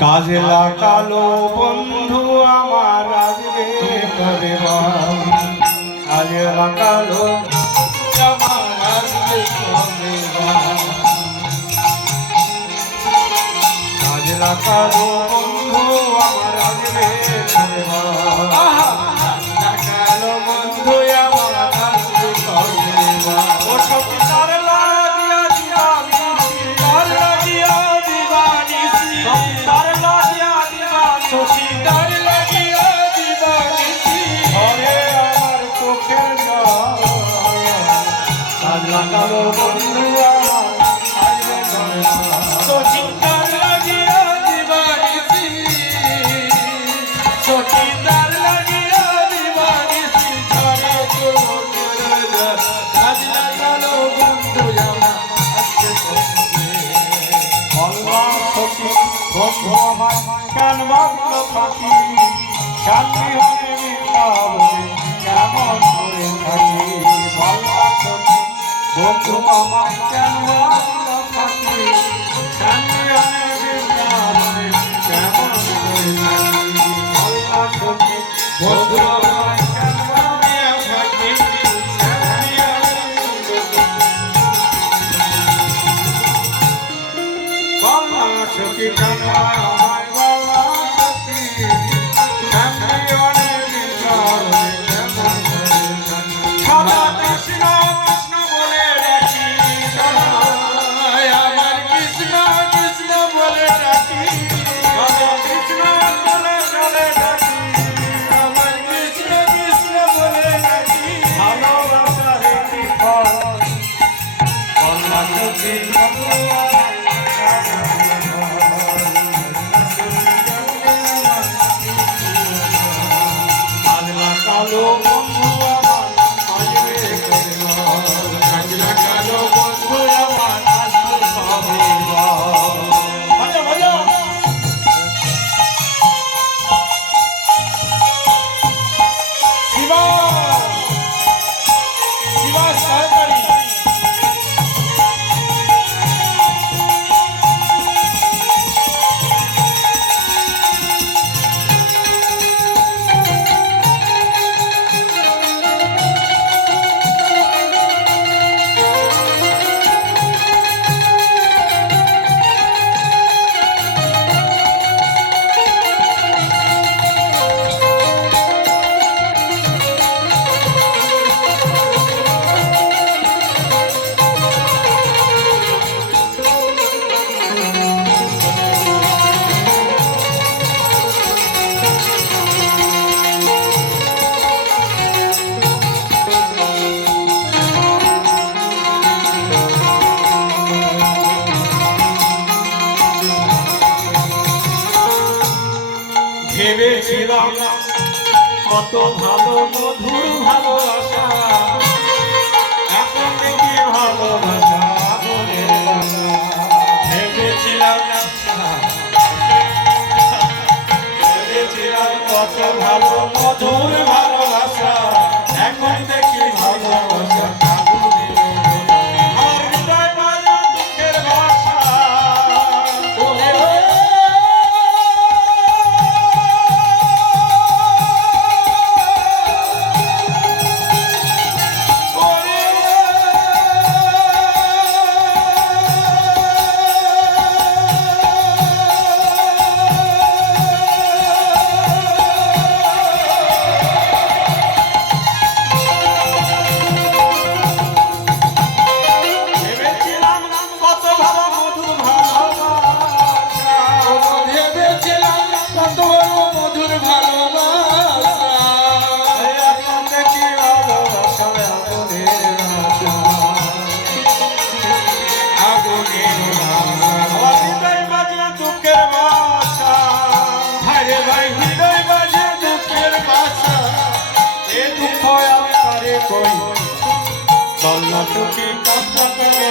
কাজে লাগালো বন্ধু আমার আসবে কবে বল, কাজে লাগালো আমার আসবে কবে বল, কাজে লাগালো বন্ধু আমার আসবে কবে বল, লাগালো বন্ধু আমার আসবে কবে বল। ও সখী তার লাগিয়া দিবানিসি, তার লাগিয়া দিবানিসি, তার লাগিয়া দিবানিসি, সখী তার লাগিয়া দিবানিসি, ঘরে আমার চোখের জল, কাজ লাগালো বন্ধু আমার আসবে কবে বল, সখী তার লাগিয়া দিবানিসি, সখী তার লাগিয়া দিবানিসি, ঘরে চোখের জল, কাজ লাগালো বন্ধু আমার আসবে কবে বল। সখী বন্ধু আমার কেন ভাবলো ফাঁকি, শান্তি হবে বৃন্দাবনে কেমন করে থাকি, বল সখী বন্ধু আমার কেন ভাবলো ফাঁকি, শান্তি হবে বৃন্দাবনে কেমন করে থাকি, বল সখী বন্ধু আমার কেন ভাবলো ফাঁকি, শান্তি হবে বল সখী কেন আমায় বল সখী, শান্তি হবে বৃন্দাবনে কেমন করে থাকি, সদা কৃষ্ণ কৃষ্ণ বলে ডাকি, আমার কৃষ্ণ কৃষ্ণ বলে ডাকি, সদা কৃষ্ণ বলে চলে ডাকি, আমার কৃষ্ণ কৃষ্ণ বলে ডাকি, ভালোবাসার একটি ফল, বল সখী কালো বন্ধু আমার আসবে কবে বল, কাজলা কালো বন্ধু আমার আসবে কবে বল। ভালো ভালো শিবা শিবা সহকারী ভেবেছিলাম কত ভালো মধুর ভালোবাসা, এখন দেখি ভালোবাসা মনের বাসা, ভেবেছিলাম ভেবেছিলাম কত ভালো মধুর ভালোবাসা, এখন দেখি ভালোবাসা আমার হৃদয় বাজা দুঃখের ভাষা, কই চল না সুখী কষ্ট করে